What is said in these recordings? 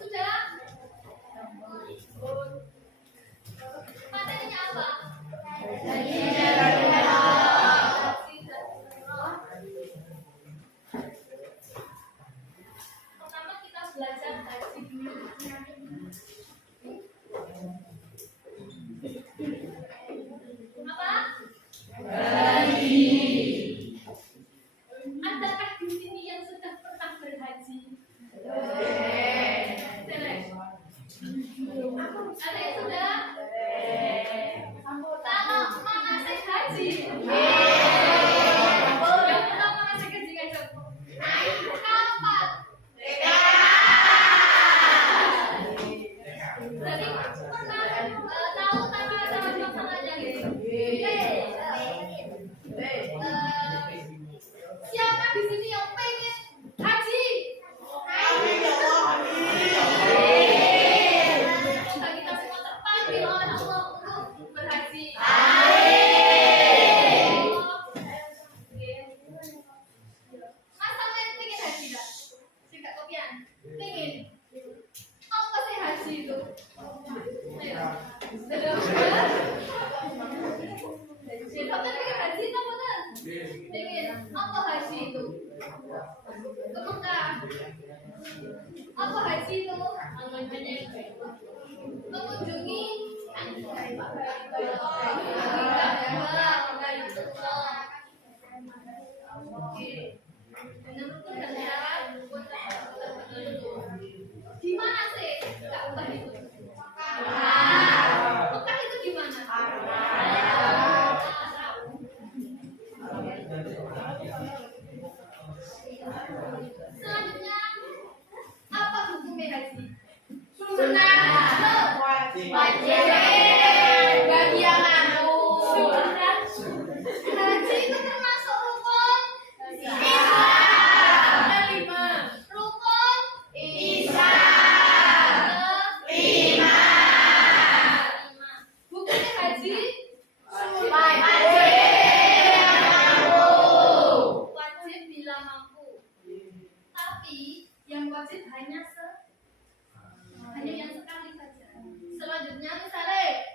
Sudah? Materinya apa? Pertama kita belajar haji dulu. Apa? Haji. Adakah di sini yang sudah pernah berhaji? Ada yang sudah? Tahu manasik haji? Yang pernah manasik haji kan Cok? Kapan? Berarti pernah tahu tata cara pelaksananya gitu? Siapa di sini yang pengen haji? Semoga kita semua terpanggil oleh Allah untuk berhaji. Mas sampean pengen haji gak? Tidak kopian. Pengen. Apa sih haji itu? Ayo. Sampean pengen haji tak benar? Pengen. Apa haji itu? Ke Mekah. Apa haji itu? Mengunjungi di mana sih Ka'bah itu? Mekah itu di mana? Selanjutnya apa hukumnya haji? Sunnah. Wajib. Bagi yang mampu. Haji itu termasuk rukun Islam. Ada 5. Rukun Islam. 5. Hukumnya haji? Wajib bila mampu. Tapi yang wajib hanya yang sekali saja. Selanjutnya misalnya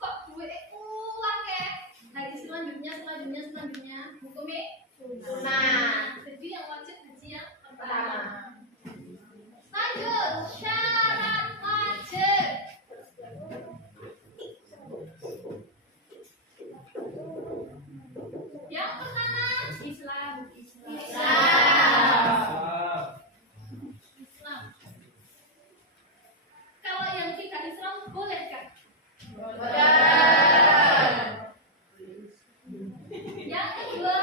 kok duit uang ya, haji selanjutnya hukumnya sunnah. Jadi yang wajib haji yang pertama. Lanjut syarat wajib. Yang pertama Islam. Kalau yang tidak Islam boleh kan? Boleh. Yang kedua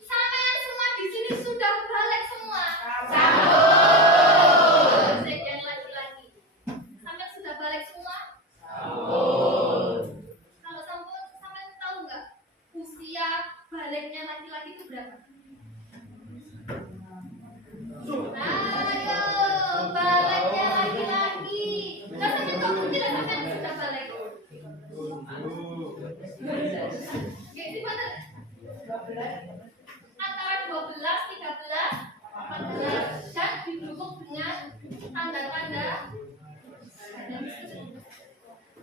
sampean semua di sini sudah balik semua. Sekian lagi. Sampean sudah balik semua? Kalau sampean tahu nggak usia baliknya laki-laki itu berapa? Ayo, baliknya laki-laki. Nah, sampean tahu tidak sampean sudah balik? Gak sih mana? Antara 12, 13, 14 dan didukung dengan tanda-tanda.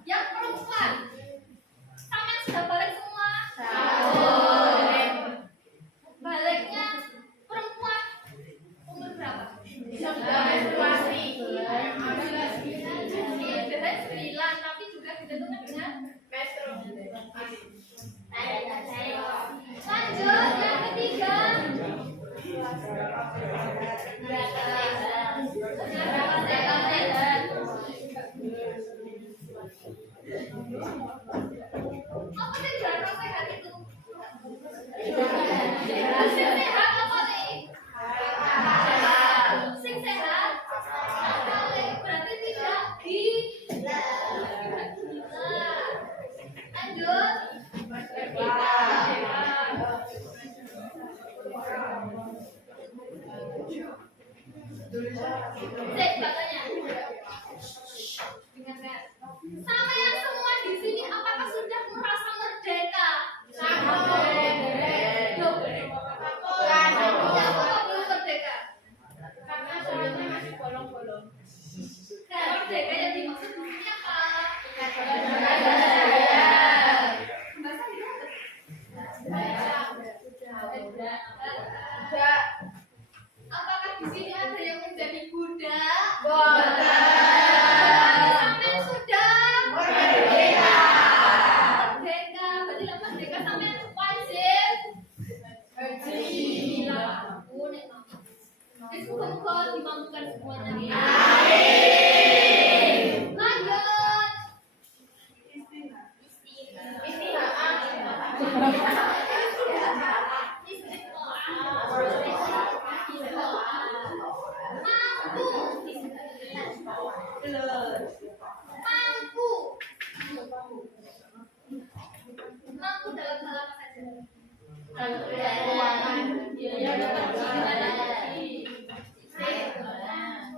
Yang perempuan, sampean sudah balik semua? Baliknya perempuan umur berapa? 9, tapi juga ditentukan dengan lanjut yang ketiga. Apa sih jarak sehat itu? Sing sehat apa nih? Sing sehat. Cek katanya. Dengarkan. Sama yang semua di sini apakah sudah merasa merdeka? Belum. Apakah belum merdeka? Karena suratnya masih bolong-bolong. Nah, merdeka yang dimaksud di sini apa? Bahasa di mana? Apakah di sini ada yang menjadi budak? Sampai sudah merdeka. Merdeka, berarti lah merdeka sampai wajib. Semoga dimampukan semuanya. Lanjut. Mampu dalam hal apa saja?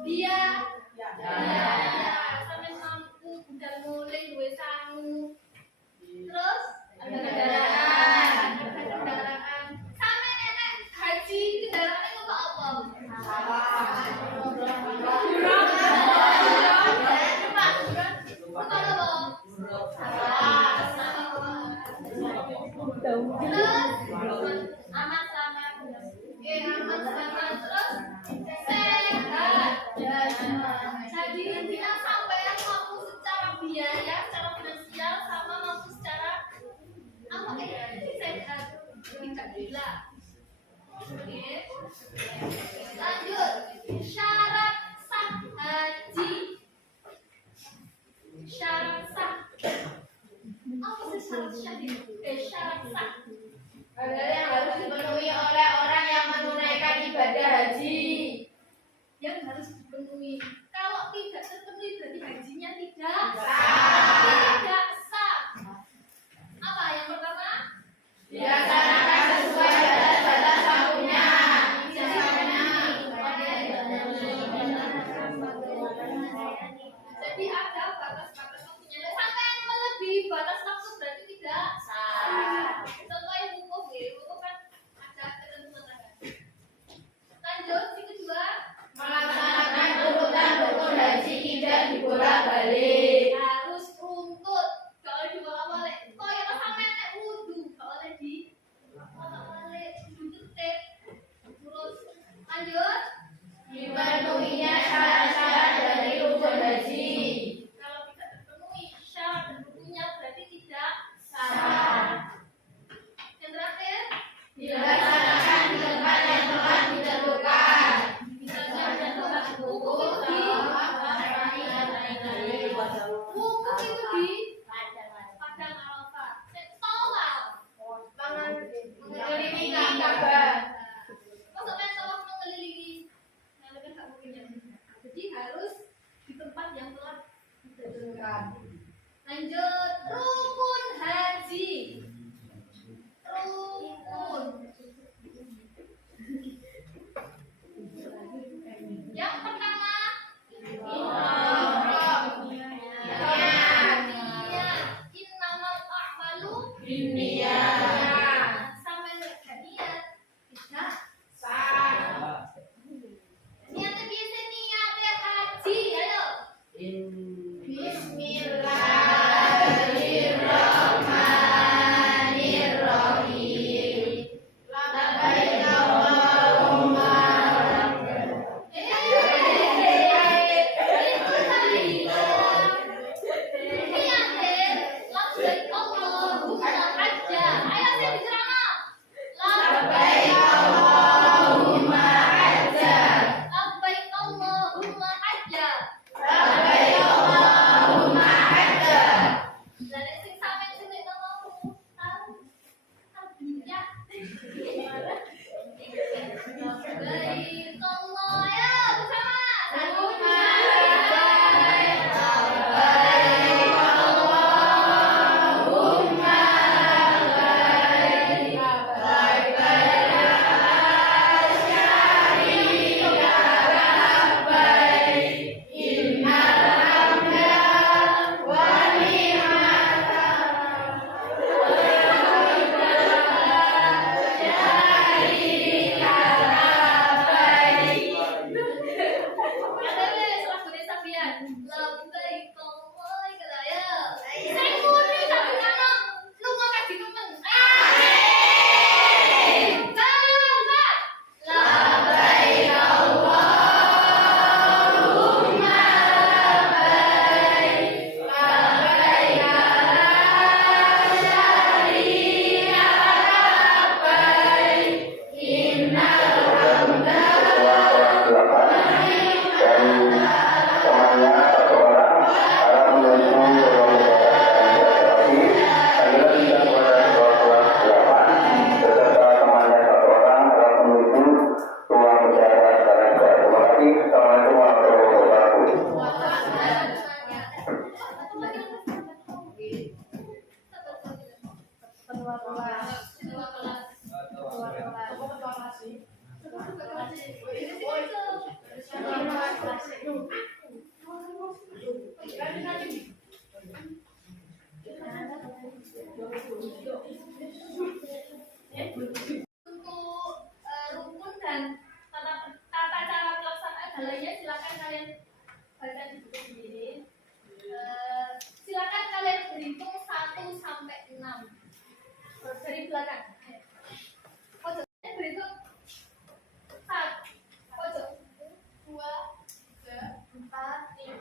Dia sampai mampu udah mulai duwe sangu. Terus ada kendaraan. Sampai nenek haji kendaraannya ngapa apa? Amat sama terus sehat. Jadi intinya sampai yang mampu secara biaya, secara finansial, sama mampu secara apa sehat, tidak gila. Oke. Lanjut. Syarat sah haji. Syarat sah. Apa sih syarat sah? Syarat sah adalah yang harus dipenuhi oleh orang yang menunaikan ibadah haji. Yang harus dipenuhi. Kalau tidak terpenuhi berarti hajinya tidak sah. Tidak sah. Apa yang pertama? Dilaksanakan sesuai batas-batas waktunya. Jadi ada batas-batas waktunya. Sampai yang melebihi batas waktu berarti tidak sah. Contohnya wukuf ya, wukuf kan ada ketentuan ada. Lanjut, yang kedua. Melaksanakan urutan rukun haji tidak dibolak-balik. Harus runtut, kalau dibolak-balik. Kok ya sampai nek wudu, kalau oleh di bolak-balik, runtut tip. Terus lanjut. Dipenuhinya syarat-syarat dari rukun haji. Kalau tidak terpenuhi syarat dan rukunnya berarti tidak Sah. Yang terakhir, Dilaksanakan di tempat yang telah ditentukan. misalnya ada tempat wukuf itu di wukuf itu di Padang Arafah. Tawaf. Mengelilingi Ka'bah. Masa main tawaf mengelilingi? Nah, kan nggak mungkin ya. Jadi harus di tempat yang telah ditentukan. Lanjut, rukun haji. Rukun. Yang pertama, niat. Innamal a'malu Niat. sampai nggak niat tidak Sah. niatnya biasa niat ya haji, ayo. Bismillah. Untuk rukun dan tata cara pelaksanaan balainya silakan kalian baca di buku sendiri. Silakan kalian berhitung 1 sampai 6 dari belakang. Pojok berhitung 1, pojok 2, 3, 4, 5,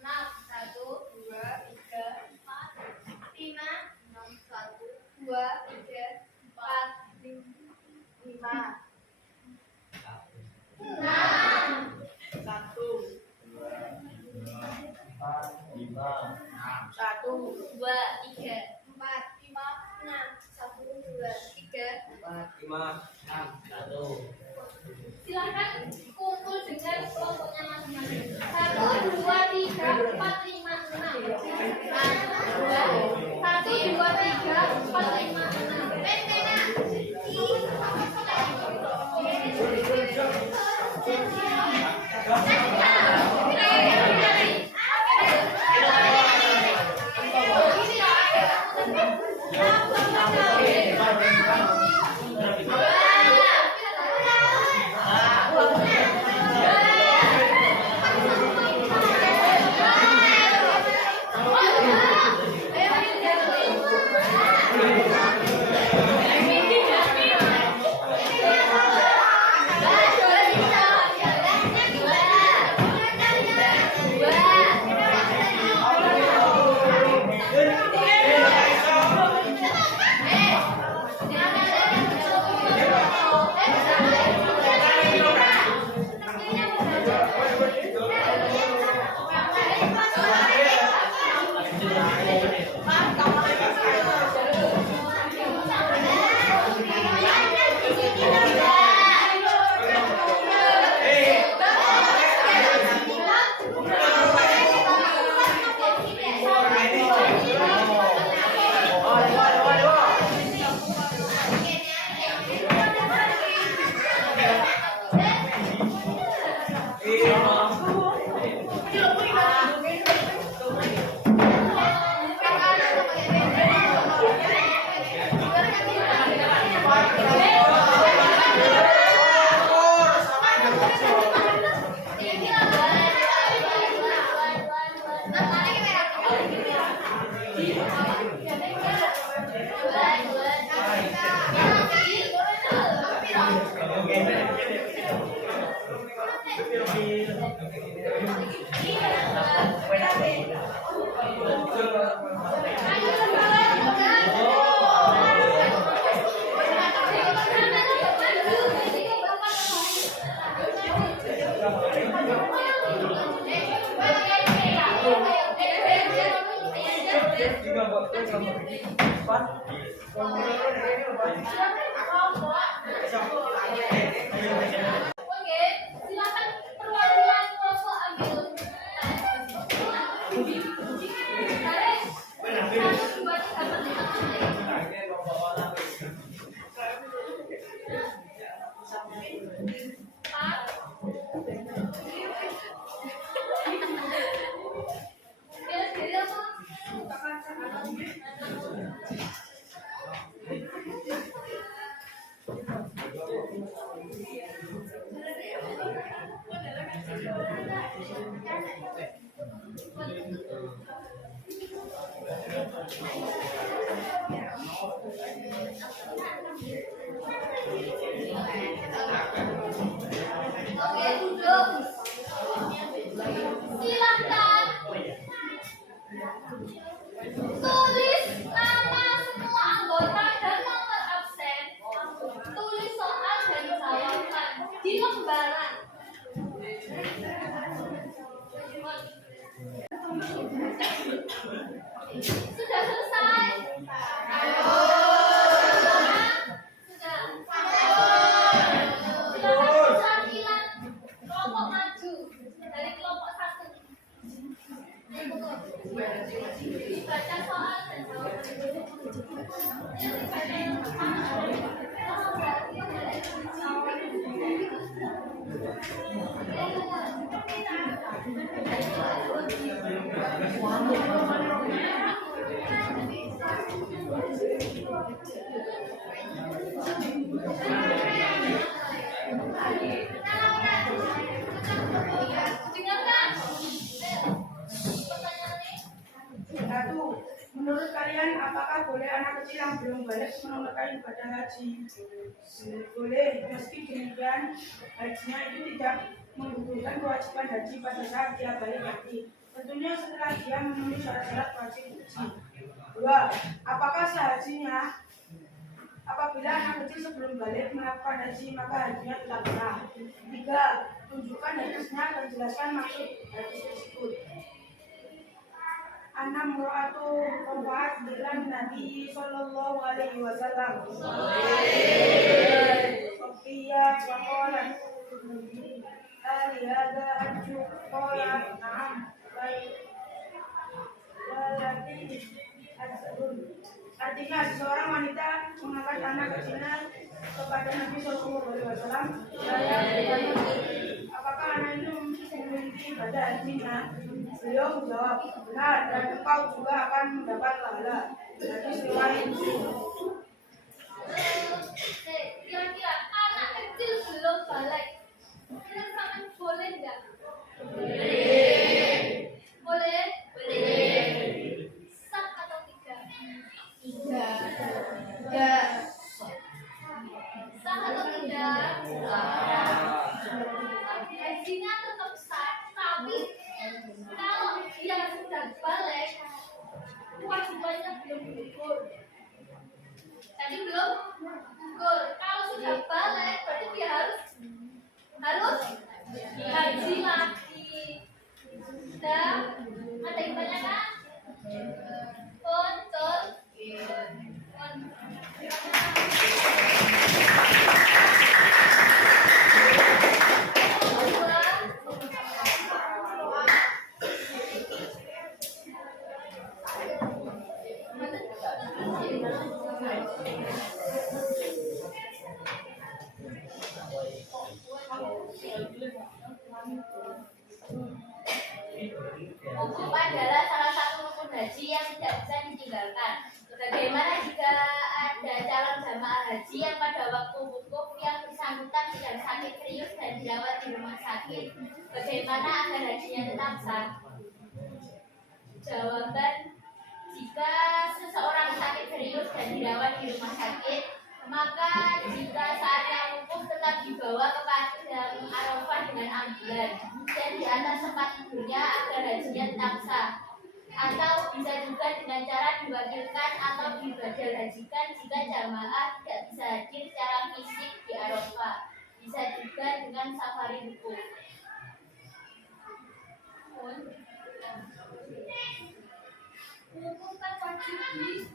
6, 1, 2, 3, 4, 5, 6, 1, 2, 3, 4, 5, 6. Satu, dua, tiga, empat, lima, enam, satu, dua, tiga, silakan kumpul dengan kelompoknya masing-masing. 1, 2, 3, 4, 5, 6. 1, 2, 3, 4, 5, 6. Oke, silakan perwakilan kelompok ambil. Tarik. 1, 2, Oke, duduk. Silakan tulis nama semua anggota dan nomor absen. Tulis soal dan jawaban di lembaran. Sudah selesai? Sudah. Silakan perwakilan kelompok maju dari kelompok 1. Dibaca soal dan jawaban. Dengarkan. Pertanyaannya. Satu, menurut kalian apakah boleh anak kecil yang belum balik menunaikan ibadah haji? Boleh, meski demikian hajinya itu tidak menggugurkan kewajiban haji pada saat dia balik nanti. Tentunya setelah dia memenuhi syarat-syarat wajib haji. Dua, apakah sehajinya apabila anak kecil sebelum balik melakukan haji maka hajinya tetap sah. Tiga, tunjukkan hadisnya dan jelaskan maksud hadis tersebut. Ana muratu qawat bilan Nabi sallallahu alaihi wasallam. Sofiya wa qalat alihada hajju qalat na'am baik walati azrun. Artinya seorang wanita mengangkat anak kecilnya kepada Nabi sallallahu alaihi wasallam. Saya bertanya, apakah anak itu memiliki ibadah hajinya? Beliau menjawab, benar, dan engkau juga akan mendapat pahala. Hadis riwayat Muslim. Kira-kira anak kecil belum balik, kira-kira boleh nggak? Boleh? Sah atau tidak? Sah atau tidak? Hajinya tetap sah, tapi kalau dia sudah balik, kewajibannya belum gugur. Tadi belum gugur. Kalau sudah balik, berarti dia harus haji lagi. Sudah ada yang tanyakan? Betul. Wukuf adalah salah satu rukun haji yang tidak bisa ditinggalkan. Bagaimana jika ada calon jamaah haji yang pada waktu wukuf yang bersangkutan sedang sakit serius dan dirawat di rumah sakit? Bagaimana agar hajinya tetap sah? Jawaban, jika seseorang sakit serius dan dirawat di rumah sakit, maka jika saatnya wukuf tetap dibawa ke padang Arafah dengan ambulan dan di atas tempat tidurnya agar hajinya tetap sah. Atau bisa juga dengan cara diwakilkan atau dibadal hajikan jika jamaah tidak bisa hadir secara fisik di Arafah. Bisa juga dengan safari wukuf. Wukuf kan wajib di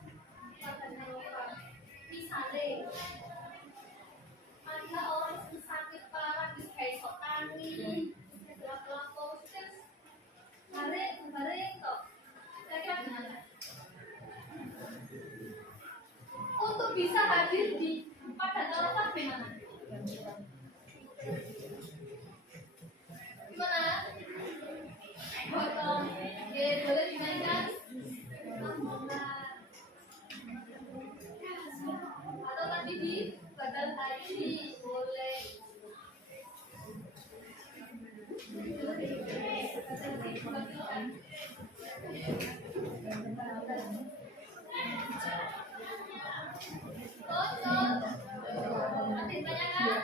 padang Arafah. Misalnya ada orang yang sakit parah di kaisok tani, gelap-gelap terus kemarin kok kira-kira gimana? Untuk bisa hadir di padang Arafah gimana? Gimana? Boleh dinaikkan? Atau tadi di badal haji boleh. Nanti tanyakan.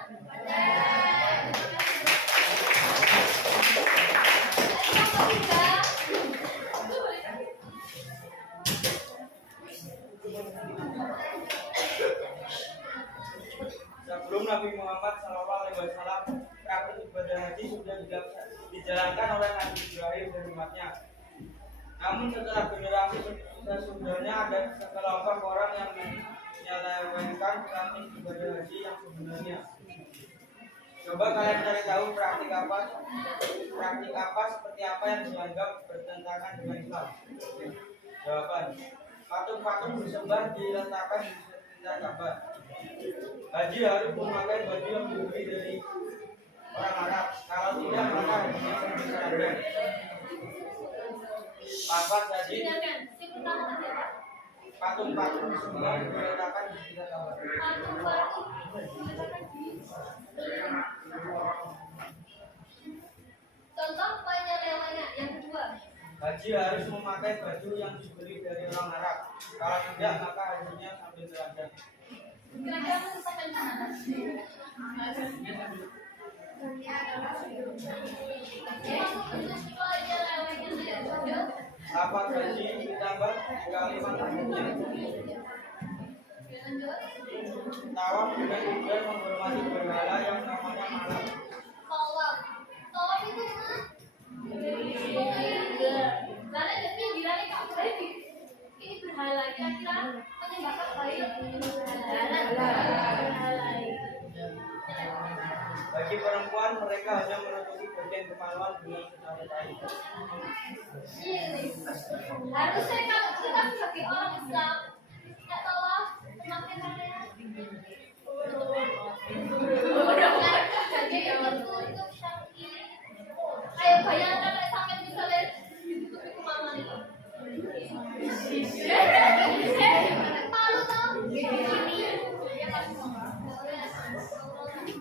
Sebelum Nabi Muhammad SAW, praktik ibadah haji sudah dijalankan oleh Nabi Ibrahim dan umatnya. Namun setelah generasi sesudahnya ada sekelompok orang yang menyelewengkan praktik ibadah haji yang sebenarnya. Coba kalian cari tahu praktik apa seperti apa yang dianggap bertentangan dengan Islam. Jawaban: patung-patung disembah diletakkan di sekitar Ka'bah. Haji harus memakai baju yang terdiri dari orang Arab. Kalau tidak, maka hajinya sebesar ada 4 haji Dengarkan, si pertama tadi apa? patung-patung semua diletakkan di sekitar Ka'bah. Patung-patung diletakkan di. Contoh penyelewengan yang kedua. Haji harus memakai baju yang dibeli dari orang Arab. Kalau tidak, maka hajinya sambil telanjang. Kira-kira menyelesaikan di mana? Masuk bentuk penyelewengan yang kedua. Apa haji ditambah kalimat hajinya? Lanjut. Tawaf dengan tujuan menghormati berhala yang namanya malam. Tawaf. Tawaf itu mah. Karena ada pinggiran ini Kak Baik. Ini berhala. Kira-kira penyembah Kak Baik. Berhala. Bagi perempuan, mereka hanya menutupi bagian kemaluan dengan secapai tali. Ini. Harusnya kalau kita sebagai orang Islam nggak tawaf memakai pakaian. Jadi yang tertutup syar'i. Ayo bayangkan kayak sampai misalnya ditutupi kemaluan itu. Malu tau?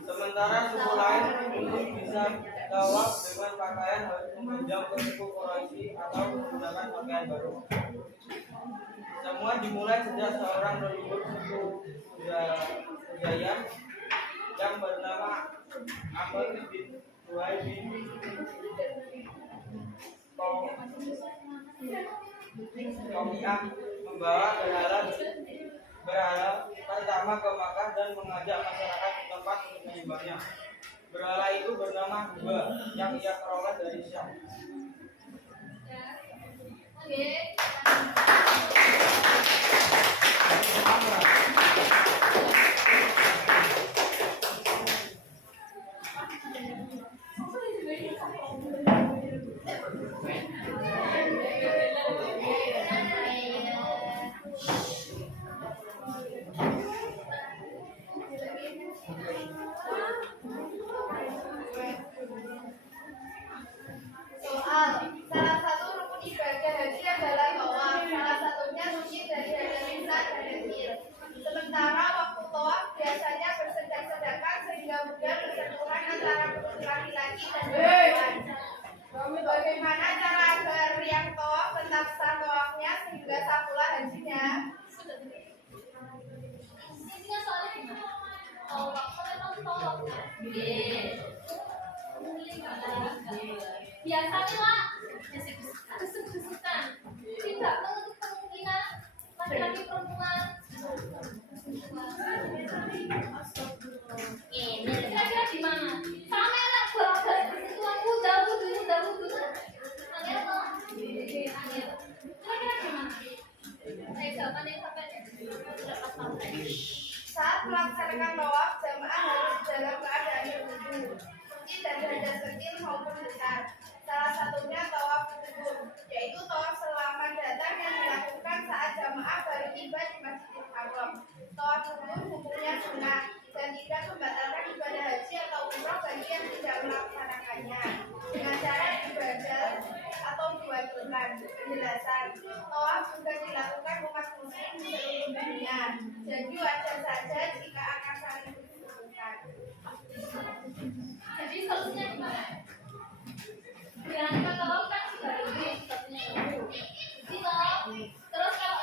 Sementara suku lain untuk bisa tawaf dengan pakaian harus meminjam ke suku Quraisy atau menggunakan pakaian baru. Semua dimulai sejak seorang leluhur suku Hudayyah yang bernama Amr bin Luhai bin Qami'ah membawa berhala pertama ke Makkah dan mengajak masyarakat ke tempat untuk menyembahnya. Berhala itu bernama Huba yang ia peroleh dari Syam. Oke. Soal salah satu rukun ibadah haji adalah tawaf. Salah satunya suci dari hadas besar dan kecil. Sementara waktu tawaf biasanya bersedek-sedekan sehingga mudah bersentuhan antara perut laki-laki dan perempuan. Bagaimana cara agar yang tawaf tetap sah tawafnya sehingga sah pula hajinya? Intinya soalnya gimana? Tawaf. Kalau tawaf. Biasanya lah desek-desekan, tidak menutup kemungkinan laki-laki perempuan. Kira-kira di mana? Sama lah bolak-balik bersentuhan muda wudu. Angel toh? Angel. Kira-kira di mana? Ayo jawabannya sampai lepas sampai. Saat melaksanakan tawaf, jamaah harus dalam keadaan berwudu, suci dari hadas kecil maupun besar. Salah satunya tawaf kubur, yaitu tawaf selamat datang yang dilakukan saat jamaah baru tiba di Masjidil Haram. Tawaf kubur hukumnya sunnah dan tidak membatalkan ibadah haji atau umrah bagi yang tidak melaksanakannya. Dengan cara ibadah atau diwajibkan. Penjelasan, tawaf juga dilakukan umat muslim di seluruh dunia. Jadi wajar saja jika akan saling berhubungan. Jadi solusinya gimana? Dengan kalau kan sudah lebih satunya itu. Jadi toh, terus kalau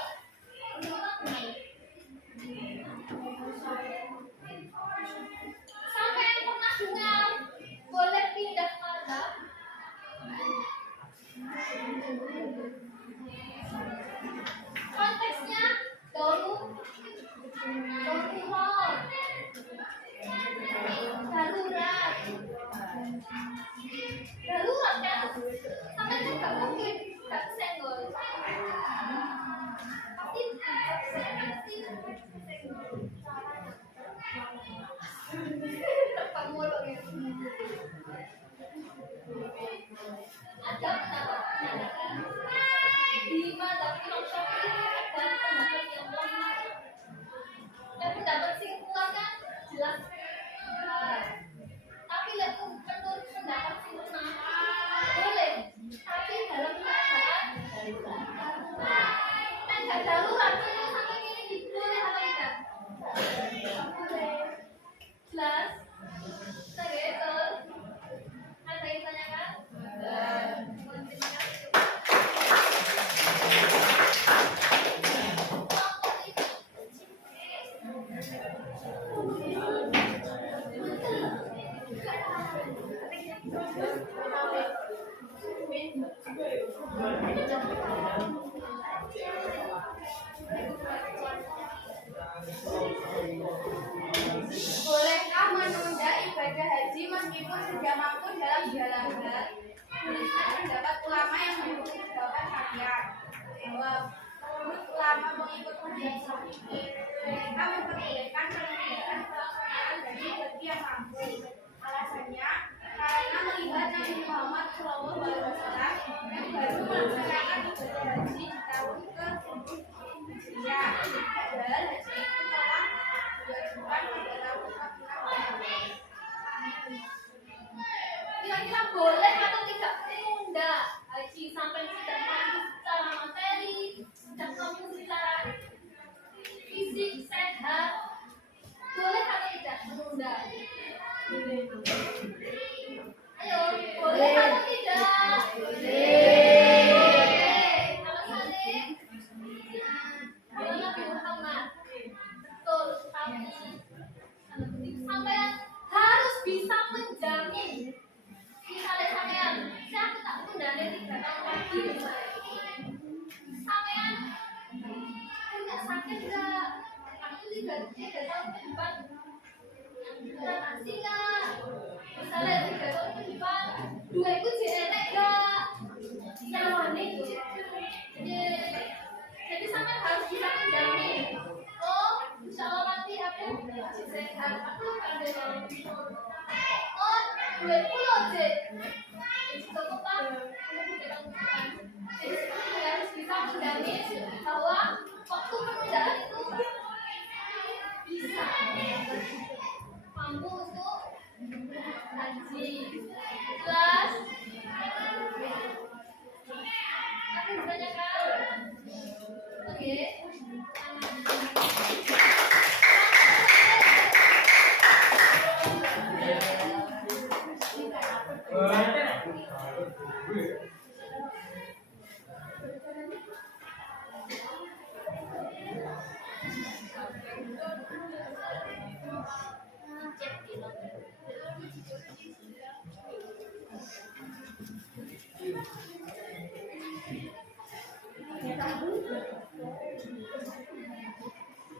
sampai yang pernah dengar boleh pindah mazhab. Konteksnya daun Bolehkah menunda ibadah haji meskipun sudah mampu dalam segala hal? Tuliskan pendapat ulama yang mendukung pendapat kalian. Jawab. Menurut ulama pengikut mazhab Syafi'i, mereka memperbolehkan penundaan pelaksanaan haji bagi yang mampu. Alasannya, karena melihat Nabi Muhammad SAW yang baru melaksanakan ibadah haji di tahun ke-7 Hijriah. Padahal haji itu telah diwajibkan pada tahun 14. Kira-kira boleh atau tidak menunda haji sampai tidak mampu secara materi, tidak mampu secara fisik sehat, boleh atau tidak menunda? Ayo, boleh atau tidak? Alasannya, Nabi Muhammad. Betul, tapi sampai harus bisa menjamin. Misalnya sampean, saya tak menunda 3 tahun lagi. Sampean punya sakit enggak? Aku 3 tahun ke depan transaksi enggak? Misalnya 3 tahun ke depan dua itu enek enggak? Jalan itu. Jadi sampean harus bisa menjamin. Oh, insya Allah nanti aku sehat. Aku akan ada. Oh, 20 aja. Cukup lah untuk menjaga kebutuhan. Jadi sebenarnya harus bisa menjamin bahwa waktu penundaan itu bisa mampu untuk haji. Jelas? Aku bertanyakan. Oke.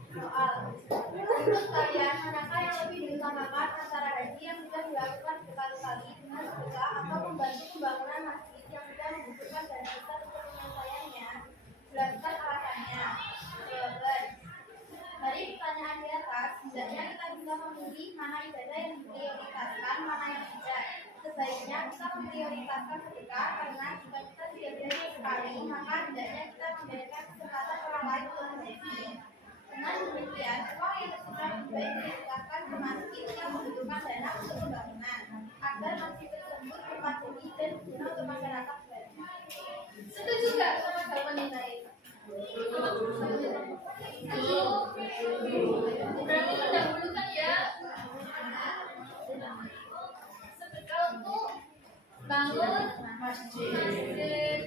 Soal. Menurut kalian, manakah yang lebih diutamakan antara haji yang sudah dilakukan berkali-kali dengan sedekah atau membantu pembangunan masjid yang sudah membutuhkan dana besar untuk penyelesaiannya? Jelaskan alasannya. Jawaban. Dari pertanyaan di atas, hendaknya kita bisa memilih mana ibadah yang diprioritaskan, mana yang tidak. Sebaiknya kita memprioritaskan sedekah karena jika kita tidak bisa sekali, maka hendaknya kita memberikan kesempatan orang lain untuk haji. Dengan demikian, uang yang tersisa lebih baik disedekahkan ke masjid yang membutuhkan dana untuk pembangunan agar masjid tersebut tempat bumi dan guna untuk masyarakat banyak. Setuju nggak sama jawaban ini tadi? Setuju. Berarti mendahulukan ya sedekah untuk bangun masjid.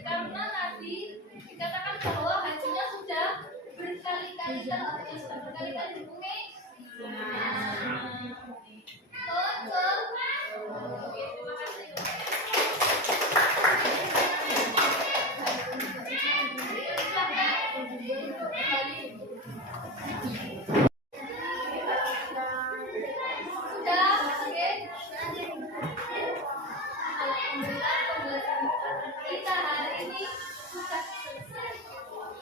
Karena tadi dikatakan bahwa hajinya sudah berkali-kali di bumi. Betul. Oke, terima kasih. Sudah, oke. Alhamdulillah pembelajaran kita hari ini sudah selesai.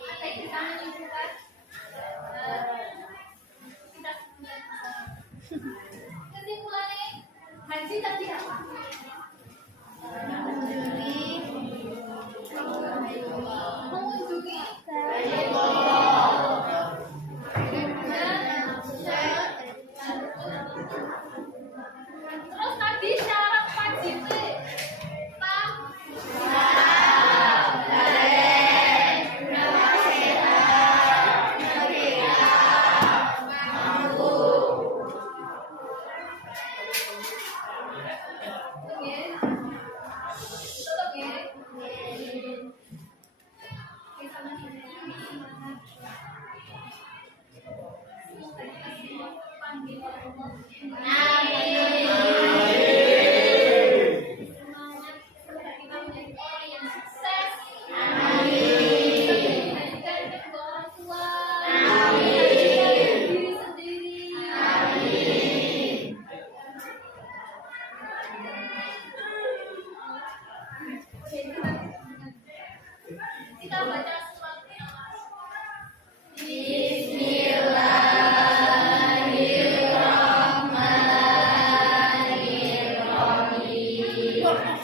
Ada yang bisa menunjukkan kita kesimpulannya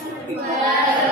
Waalaikumsalam.